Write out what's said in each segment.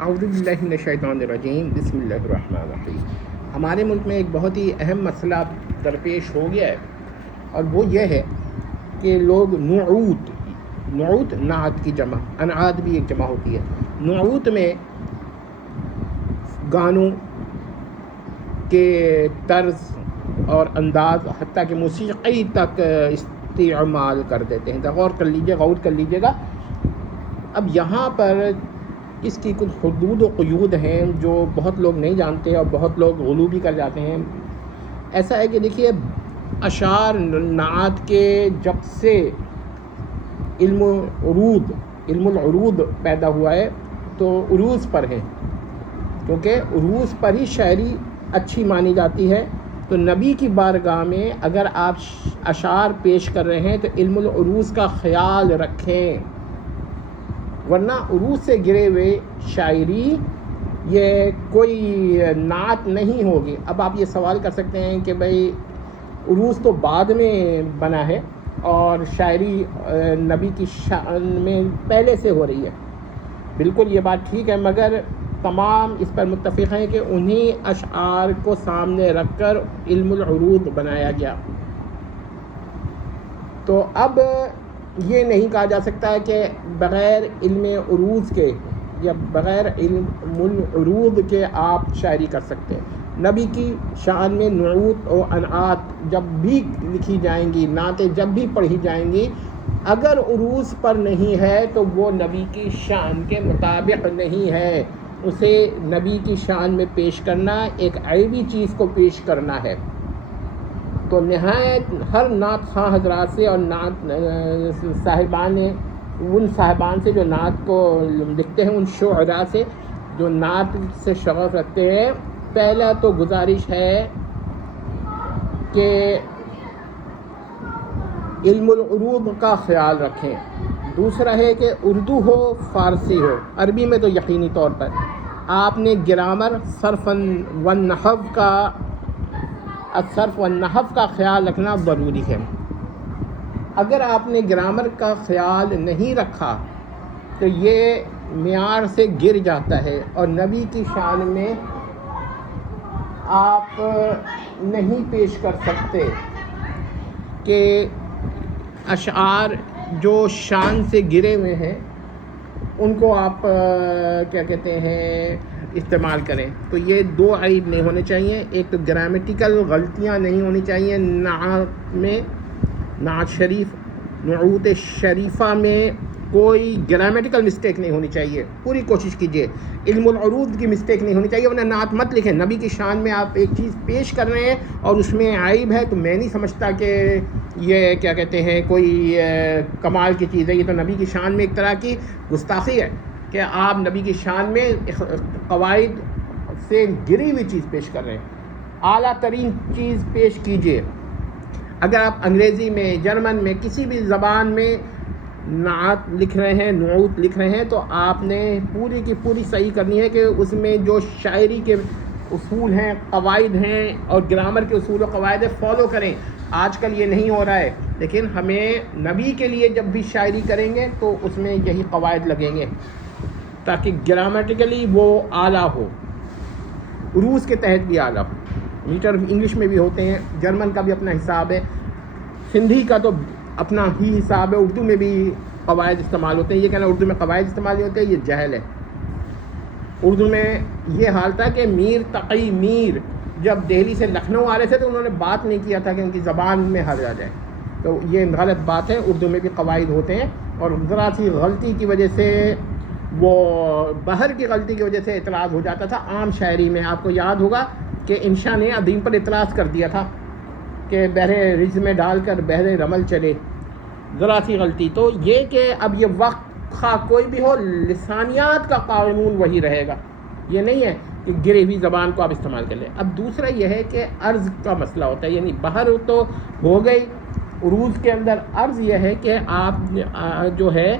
اعوذ باللہ من الشیطان الرجیم، بسم اللہ الرحمن الرحیم۔ ہمارے ملک میں ایک بہت ہی اہم مسئلہ درپیش ہو گیا ہے، اور وہ یہ ہے کہ لوگ نعوت نعت کی جمع، انعات بھی ایک جمع ہوتی ہے، نعوت میں گانوں کے طرز اور انداز، حتیٰ کہ موسیقی تک استعمال کر دیتے ہیں۔ غور کر لیجیے گا۔ اب یہاں پر اس کی کچھ حدود و قیود ہیں جو بہت لوگ نہیں جانتے اور بہت لوگ غلو بھی کر جاتے ہیں۔ ایسا ہے کہ دیکھیے، اشعار نعت کے جب سے علم العروض پیدا ہوا ہے تو عروض پر ہیں، کیونکہ عروض پر ہی شاعری اچھی مانی جاتی ہے۔ تو نبی کی بارگاہ میں اگر آپ اشعار پیش کر رہے ہیں تو علم العروض کا خیال رکھیں، ورنہ عروض سے گرے ہوئے شاعری یہ کوئی نعت نہیں ہوگی۔ اب آپ یہ سوال کر سکتے ہیں کہ بھئی عروض تو بعد میں بنا ہے اور شاعری نبی کی شان میں پہلے سے ہو رہی ہے۔ بالکل یہ بات ٹھیک ہے، مگر تمام اس پر متفق ہیں کہ انہی اشعار کو سامنے رکھ کر علم العروض بنایا گیا۔ تو اب یہ نہیں کہا جا سکتا ہے کہ بغیر علم عروض کے یا بغیر علم العروض کے آپ شاعری کر سکتے ہیں۔ نبی کی شان میں نعوت و انعات جب بھی لکھی جائیں گی، نعتیں جب بھی پڑھی جائیں گی، اگر عروض پر نہیں ہے تو وہ نبی کی شان کے مطابق نہیں ہے۔ اسے نبی کی شان میں پیش کرنا ایک عیبی چیز کو پیش کرنا ہے۔ تو نہایت ہر نعت خواں حضرات سے اور نعت صاحبان سے جو نعت کو لکھتے ہیں، ان شعراء سے جو نعت سے شغف رکھتے ہیں، پہلا تو گزارش ہے کہ علم العروض کا خیال رکھیں۔ دوسرا ہے کہ اردو ہو فارسی ہو، عربی میں تو یقینی طور پر آپ نے گرامر، صرف و نحو کا خیال رکھنا ضروری ہے۔ اگر آپ نے گرامر کا خیال نہیں رکھا تو یہ معیار سے گر جاتا ہے، اور نبی کی شان میں آپ نہیں پیش کر سکتے کہ اشعار جو شان سے گرے ہوئے ہیں ان کو آپ کیا کہتے ہیں استعمال کریں۔ تو یہ دو عیب نہیں ہونے چاہیے۔ ایک تو گرامیٹیکل غلطیاں نہیں ہونی چاہیے نعت میں، نعت شریف، نعوت شریفہ میں کوئی گرامیٹیکل مسٹیک نہیں ہونی چاہیے۔ پوری کوشش کیجیے علم العروض کی مسٹیک نہیں ہونی چاہیے، ورنہ نعت مت لکھیں۔ نبی کی شان میں آپ ایک چیز پیش کر رہے ہیں اور اس میں عیب ہے تو میں نہیں سمجھتا کہ یہ کیا کہتے ہیں کوئی کمال کی چیز ہے۔ یہ تو نبی کی شان میں ایک طرح کی گستاخی ہے کہ آپ نبی کی شان میں قواعد سے گری ہوئی چیز پیش کر رہے ہیں۔ اعلیٰ ترین چیز پیش کیجیے۔ اگر آپ انگریزی میں، جرمن میں، کسی بھی زبان میں نعت لکھ رہے ہیں، نعوت لکھ رہے ہیں، تو آپ نے پوری کی پوری صحیح کرنی ہے کہ اس میں جو شاعری کے اصول ہیں، قواعد ہیں اور گرامر کے اصول و قواعد ہیں، فالو کریں۔ آج کل یہ نہیں ہو رہا ہے، لیکن ہمیں نبی کے لیے جب بھی شاعری کریں گے تو اس میں یہی قواعد لگیں گے تاکہ گرامیٹیکلی وہ اعلیٰ ہو، عروض کے تحت بھی اعلیٰ ہو۔ میٹر انگلش میں بھی ہوتے ہیں، جرمن کا بھی اپنا حساب ہے، سندھی کا تو اپنا ہی حساب ہے، اردو میں بھی قواعد استعمال ہوتے ہیں۔ یہ کہنا اردو میں قواعد استعمال نہیں ہوتے، یہ جہل ہے۔ اردو میں یہ حال تھا کہ میر تقی میر جب دہلی سے لکھنؤ آ رہے تھے تو انہوں نے بات نہیں کیا تھا کہ ان کی زبان میں حرج آ جائے، تو یہ غلط بات ہے۔ اردو میں بھی قواعد ہوتے ہیں، اور ذرا سی غلطی کی وجہ سے، وہ بہر کی غلطی کی وجہ سے اعتراض ہو جاتا تھا عام شاعری میں۔ آپ کو یاد ہوگا کہ انشا نے ادیم پر اعتراض کر دیا تھا کہ بحر رجز میں ڈال کر بحر رمل چلے، ذرا سی غلطی۔ تو یہ کہ اب یہ وقت خواہ کوئی بھی ہو، لسانیات کا قانون وہی رہے گا، یہ نہیں ہے کہ گری ہوئی زبان کو آپ استعمال کر لیں۔ اب دوسرا یہ ہے کہ عرض کا مسئلہ ہوتا ہے، یعنی بہر تو ہو گئی، عروض کے اندر عرض یہ ہے کہ آپ جو ہے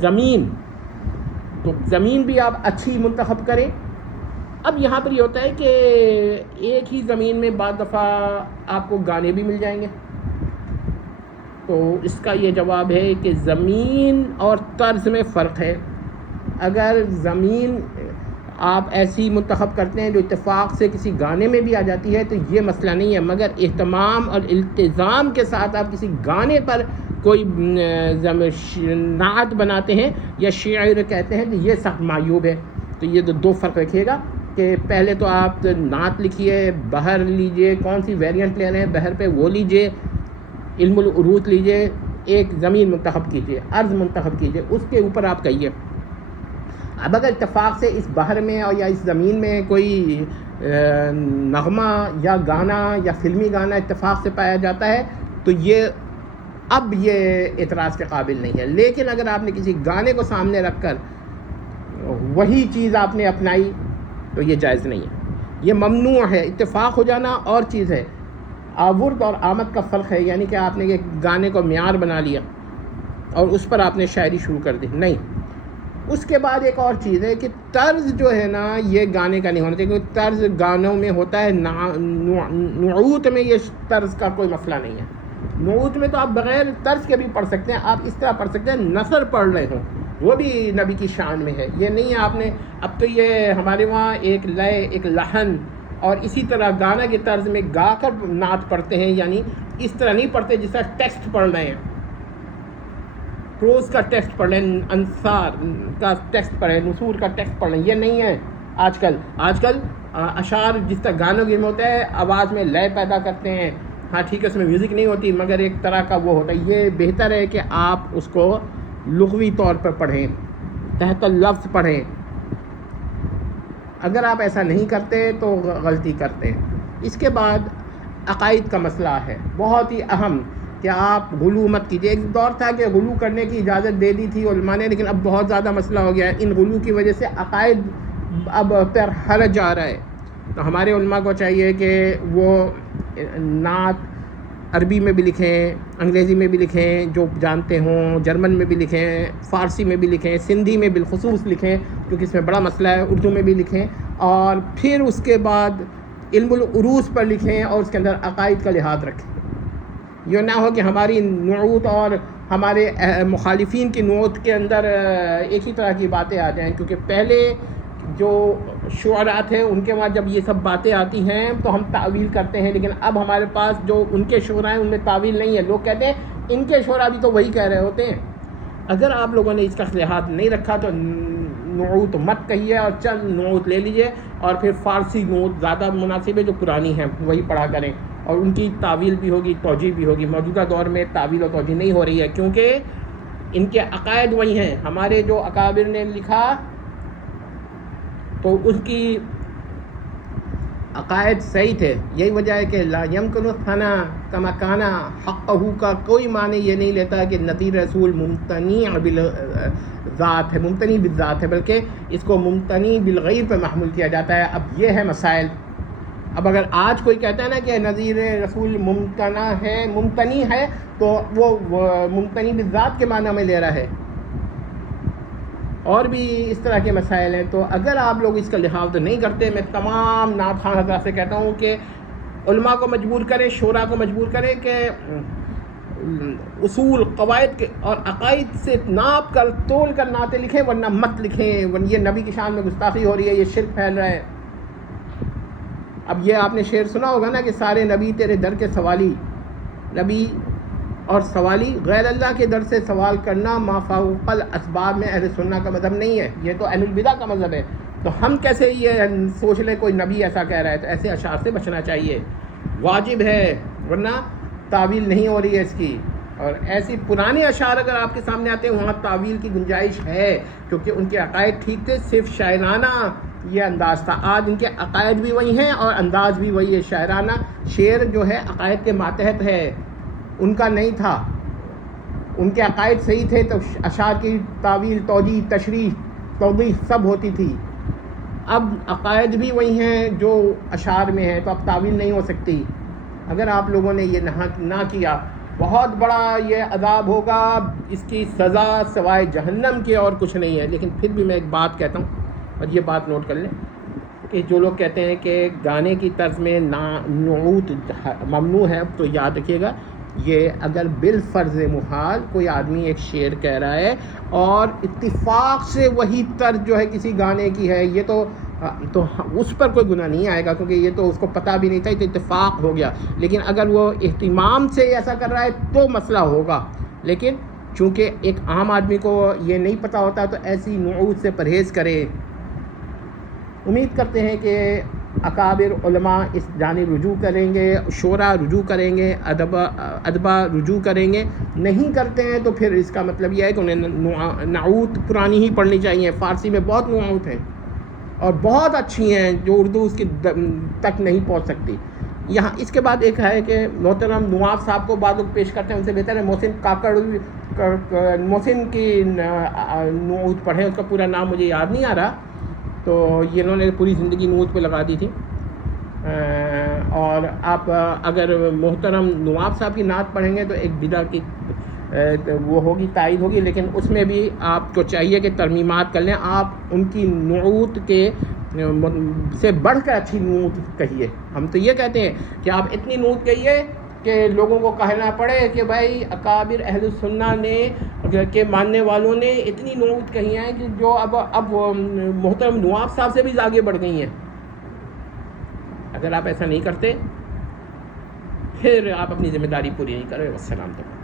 زمین، تو زمین بھی آپ اچھی منتخب کریں۔ اب یہاں پر یہ ہوتا ہے کہ ایک ہی زمین میں بعض دفعہ آپ کو گانے بھی مل جائیں گے، تو اس کا یہ جواب ہے کہ زمین اور طرز میں فرق ہے۔ اگر زمین آپ ایسی منتخب کرتے ہیں جو اتفاق سے کسی گانے میں بھی آ جاتی ہے تو یہ مسئلہ نہیں ہے، مگر اہتمام اور التزام کے ساتھ آپ کسی گانے پر کوئی نعت بناتے ہیں یا شعر کہتے ہیں تو یہ سخت معیوب ہے۔ تو یہ دو فرق رکھیے گا کہ پہلے تو آپ نعت لکھیے، بحر لیجئے، کون سی ویریانٹ لے رہے ہیں بحر پہ وہ لیجئے، علم العروض لیجئے، ایک زمین منتخب کیجئے، عرض منتخب کیجئے، اس کے اوپر آپ کہیے۔ اب اگر اتفاق سے اس بحر میں اور یا اس زمین میں کوئی نغمہ یا گانا یا فلمی گانا اتفاق سے پایا جاتا ہے تو یہ اب یہ اعتراض کے قابل نہیں ہے۔ لیکن اگر آپ نے کسی گانے کو سامنے رکھ کر وہی چیز آپ نے اپنائی تو یہ جائز نہیں ہے، یہ ممنوع ہے۔ اتفاق ہو جانا اور چیز ہے، آورد اور آمد کا فرق ہے، یعنی کہ آپ نے ایک گانے کو معیار بنا لیا اور اس پر آپ نے شاعری شروع کر دی، نہیں۔ اس کے بعد ایک اور چیز ہے کہ طرز جو ہے نا یہ گانے کا نہیں ہونا چاہیے، کیونکہ طرز گانوں میں ہوتا ہے، نعوت میں یہ طرز کا کوئی مسئلہ نہیں ہے۔ نعوت میں تو آپ بغیر طرز کے بھی پڑھ سکتے ہیں، آپ اس طرح پڑھ سکتے ہیں نثر پڑھ رہے ہوں، وہ بھی نبی کی شان میں ہے۔ یہ نہیں ہے آپ نے اب تو یہ ہمارے وہاں ایک لے ایک لحن اور اسی طرح گانا کی طرز میں گا کر نعت پڑھتے ہیں، یعنی اس طرح نہیں پڑھتے جس طرح ٹیکسٹ پڑھ رہے ہیں، پروز کا ٹیکسٹ پڑھ لیں، انصار کا ٹیکسٹ پڑھیں، نصور کا ٹیکسٹ پڑھ لیں، یہ نہیں ہے آج کل اشعار جس طرح گانوں میں ہوتا ہے آواز میں لے پیدا کرتے ہیں، ہاں ٹھیک ہے اس میں میوزک نہیں ہوتی مگر ایک طرح کا وہ ہوتا ہے۔ یہ بہتر ہے کہ آپ اس کو لغوی طور پر پڑھیں، تحت اللفظ پڑھیں۔ اگر آپ ایسا نہیں کرتے تو غلطی کرتے ہیں۔ اس کے بعد عقائد کا مسئلہ ہے بہت ہی اہم کہ آپ غلو مت کیجیے۔ ایک دور تھا کہ غلو کرنے کی اجازت دے دی تھی علماء نے، لیکن اب بہت زیادہ مسئلہ ہو گیا ہے، ان غلو کی وجہ سے عقائد اب پر حرج آ رہا ہے۔ تو ہمارے علماء کو چاہیے کہ وہ نعت عربی میں بھی لکھیں، انگریزی میں بھی لکھیں جو جانتے ہوں، جرمن میں بھی لکھیں، فارسی میں بھی لکھیں، سندھی میں بالخصوص لکھیں کیونکہ اس میں بڑا مسئلہ ہے، اردو میں بھی لکھیں، اور پھر اس کے بعد علم العروض پر لکھیں اور اس کے اندر عقائد کا لحاظ رکھیں۔ یہ نہ ہو کہ ہماری نعوت اور ہمارے مخالفین کی نعوت کے اندر ایک ہی طرح کی باتیں آ جائیں، کیونکہ پہلے جو شعراء تھے ان کے بعد جب یہ سب باتیں آتی ہیں تو ہم تعویل کرتے ہیں، لیکن اب ہمارے پاس جو ان کے شعراء ہیں ان میں تعویل نہیں ہے۔ لوگ کہتے ہیں ان کے شعراء بھی تو وہی کہہ رہے ہوتے ہیں۔ اگر آپ لوگوں نے اس کا لحاظ نہیں رکھا تو نعوت مت کہیے اور چند نعوت لے لیجئے، اور پھر فارسی نعوت زیادہ مناسب ہے جو پرانی ہیں وہی پڑھا کریں، اور ان کی تعویل بھی ہوگی، توجیہ بھی ہوگی۔ موجودہ دور میں تعویل اور توجیہ نہیں ہو رہی ہے کیونکہ ان کے عقائد وہی ہیں۔ ہمارے جو اکابر نے لکھا تو اس کی عقائد صحیح تھے، یہی وجہ ہے کہ لا یمکن الثنا کما کانا حقہ کا کوئی معنی یہ نہیں لیتا کہ نذیر رسول ممتنی بالذات ہے، ممتنی بالذات ہے، بلکہ اس کو ممتنی بالغیر پہ محمول کیا جاتا ہے۔ اب یہ ہے مسائل۔ اب اگر آج کوئی کہتا ہے نا کہ نذیر رسول ممتنی ہے تو وہ ممتنی بالذات کے معنی میں لے رہا ہے، اور بھی اس طرح کے مسائل ہیں۔ تو اگر آپ لوگ اس کا لحاظ نہیں کرتے، میں تمام نعت خوان حضرات سے کہتا ہوں کہ علماء کو مجبور کریں، شعراء کو مجبور کریں کہ اصول قواعد کے اور عقائد سے ناپ کر تول کر نعتیں لکھیں، ورنہ مت لکھیں، ورنہ یہ نبی کی شان میں گستاخی ہو رہی ہے، یہ شرک پھیل رہا ہے۔ اب یہ آپ نے شعر سنا ہوگا نا کہ سارے نبی تیرے در کے سوالی، نبی اور سوالی، غیر اللہ کے در سے سوال کرنا ما فوق الاسباب میں اہل سنت کا مذہب نہیں ہے، یہ تو اہل البدع کا مذہب ہے۔ تو ہم کیسے یہ سوچ لیں کوئی نبی ایسا کہہ رہا ہے؟ تو ایسے اشعار سے بچنا چاہیے، واجب ہے، ورنہ تعویل نہیں ہو رہی ہے اس کی۔ اور ایسی پرانے اشعار اگر آپ کے سامنے آتے ہیں وہاں تعویل کی گنجائش ہے، کیونکہ ان کے عقائد ٹھیک تھے، صرف شاعرانہ یہ انداز تھا۔ آج ان کے عقائد بھی وہی ہیں اور انداز بھی وہی ہے، شاعرانہ شعر جو ہے عقائد کے ماتحت ہے، ان کا نہیں تھا۔ ان کے عقائد صحیح تھے تو اشعار کی تعویل، توجیہ، تشریح، توضیح سب ہوتی تھی۔ اب عقائد بھی وہی ہیں جو اشعار میں ہیں، تو اب تعویل نہیں ہو سکتی۔ اگر آپ لوگوں نے یہ نہ کیا بہت بڑا یہ عذاب ہوگا، اس کی سزا سوائے جہنم کے اور کچھ نہیں ہے۔ لیکن پھر بھی میں ایک بات کہتا ہوں، اور یہ بات نوٹ کر لیں کہ جو لوگ کہتے ہیں کہ گانے کی طرز میں نعوت ممنوع ہے، تو یاد رکھیے گا یہ اگر بالفرض محال کوئی آدمی ایک شعر کہہ رہا ہے اور اتفاق سے وہی طرز جو ہے کسی گانے کی ہے، یہ تو اس پر کوئی گناہ نہیں آئے گا، کیونکہ یہ تو اس کو پتہ بھی نہیں تھا، یہ تو اتفاق ہو گیا. لیکن اگر وہ اہتمام سے ایسا کر رہا ہے تو مسئلہ ہوگا. لیکن چونکہ ایک عام آدمی کو یہ نہیں پتہ ہوتا تو ایسی نعوت سے پرہیز کرے. امید کرتے ہیں کہ اکابر علماء اس جانب رجوع کریں گے، شعراء رجوع کریں گے، ادبا رجوع کریں گے. نہیں کرتے ہیں تو پھر اس کا مطلب یہ ہے کہ انہیں نعوت پرانی ہی پڑھنی چاہیے. فارسی میں بہت نعوت ہیں اور بہت اچھی ہیں جو اردو اس کی تک نہیں پہنچ سکتی. یہاں اس کے بعد ایک ہے کہ محترم نواب صاحب کو بعد لوگ پیش کرتے ہیں، ان سے بہتر ہے محسن کی نعوت پڑھیں. اس کا پورا نام مجھے یاد نہیں آ رہا، تو یہ انہوں نے پوری زندگی نعوت پہ لگا دی تھی. اور آپ اگر محترم نواب صاحب کی نعت پڑھیں گے تو ایک بدعت کی وہ ہوگی، تائید ہوگی، لیکن اس میں بھی آپ کو چاہیے کہ ترمیمات کر لیں. آپ ان کی نعوت کے سے بڑھ کر اچھی نعوت کہیے. ہم تو یہ کہتے ہیں کہ آپ اتنی نعوت کہیے کہ لوگوں کو کہنا پڑے کہ بھائی اکابر اہل السنہ نے کے ماننے والوں نے اتنی نعوت کہی ہیں کہ جو اب محترم نواب صاحب سے بھی آگے بڑھ گئی ہیں. اگر آپ ایسا نہیں کرتے پھر آپ اپنی ذمہ داری پوری نہیں کرے. والسلام علیکم.